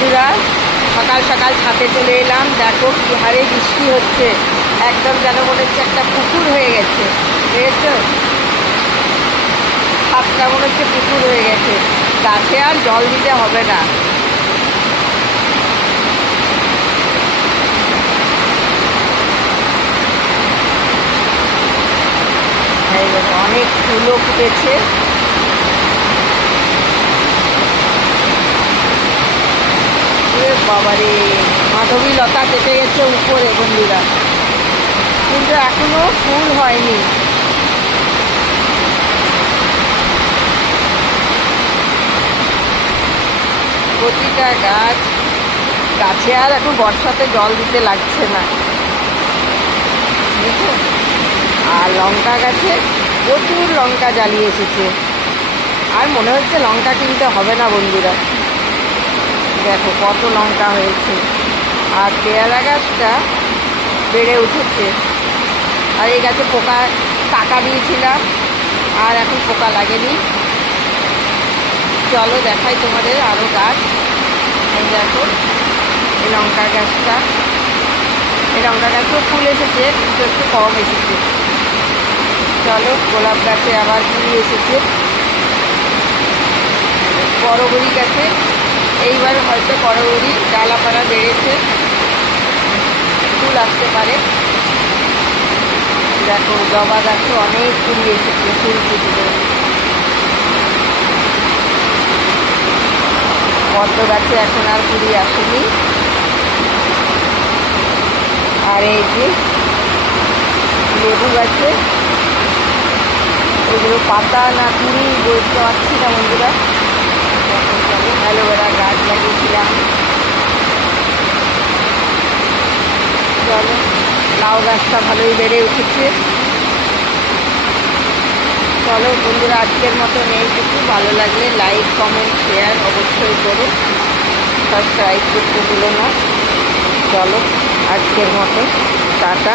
বন্ধুরা, সকাল সকাল ছাদে চলে এলাম। দেখো কি হারে বৃষ্টি হচ্ছে, একদম যেন মনে হচ্ছে একটা পুকুর হয়ে গেছে। বুঝেছো, ছাদটা মনে হচ্ছে পুকুর হয়ে গেছে। গাছে আর জল দিতে হবে না। এই দেখো, অনেক ফুলও ফুটেছে। বাবারে, মাধবী লতা কেটে গেছে উপরে বন্ধুরা, কিন্তু এখনো ফুল হয়নি। প্রতিটা গাছে আর এখন বর্ষাতে জল দিতে লাগছে না, বুঝেছো। আর লঙ্কা গাছে প্রচুর লঙ্কা জ্বালিয়ে এসেছে, আর মনে হচ্ছে লঙ্কা কিনতে হবে না বন্ধুরা। দেখো কত লঙ্কা হয়েছে। আর পেয়ারা গাছটা বেড়ে উঠেছে। আর এই গাছে পোকা টাকা দিয়েছিলাম, আর এখন পোকা লাগেনি। চলো দেখাই তোমাদের আরও গাছ। এই দেখো, এই লঙ্কা গাছটা, এই লঙ্কা গাছও ফুল এসেছে, কিন্তু একটু কম এসেছে। চলো, গোলাপ গাছে আবার ফুল এসেছে। বড়বড়ি গাছে এইবার হয়তো বড়বড়ি ডালাপাড়া বেড়েছে, ফুল আসতে পারে। দেখো, জবা গাছে অনেক ফুল এসেছে, ফুল ফুটবে। পদ্ম গাছে এখন আর কুড়ি আসেনি। আর এই যে লেবু গাছে, ওইগুলো পাতা না কুড়ি বলতে পারছি না বন্ধুরা। অ্যালোভেরা গাছ লাগিয়েছিলাম। চলো, লাউ গাছটা ভালোই বেড়ে উঠেছে। চলো বন্ধুরা, আজকের মতন এইটুকু। ভালো লাগলে লাইক, কমেন্ট, শেয়ার অবশ্যই করো। সাবস্ক্রাইব করতে ভুলো না। চলো, আজকের মতো টাটা।